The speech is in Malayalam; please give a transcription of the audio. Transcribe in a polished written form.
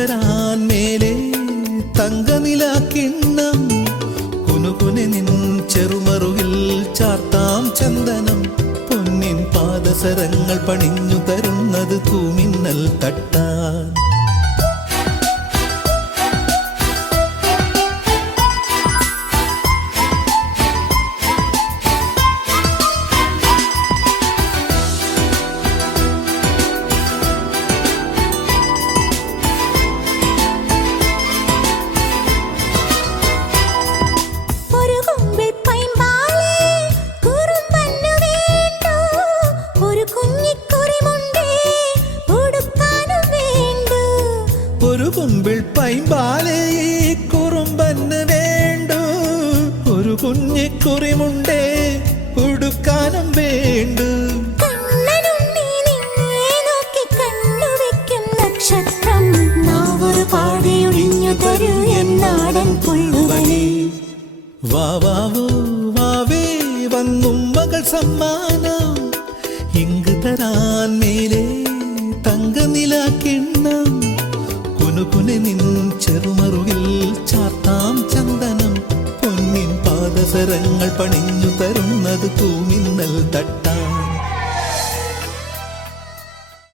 തരാൻ മേലെ തങ്കനിലാക്കിണ്ണം കുനുകുനെ നിൻ ചെറുമറുകിൽ ചാർത്താം ചന്ദനം പൊന്നിൻ പാദസരങ്ങൾ പണിഞ്ഞു തരുന്നത് തൂമിന്നൽ തട്ടാൻ കുമ്പിൾ പൈമ്പാലേ കുറുമ്പന് വേണ്ടു ഒരു കുഞ്ഞിക്കുറിമുണ്ടേ ഉടുക്കാനും വേണ്ടു വാവാവോ വാവേ വന്നും മകൾ സമ്മാനം ഇങ്ക് തരാൻ മേലെ തങ്കനിലാക്കിണ്ണം കുനുകുനെ നിൻ ചെറുമറുകിൽ ചാർത്താം ചന്ദനം പൊന്നിൻ പാദസരങ്ങൾ പണിഞ്ഞു തരുന്നത് തൂമിന്നൽ തട്ടാം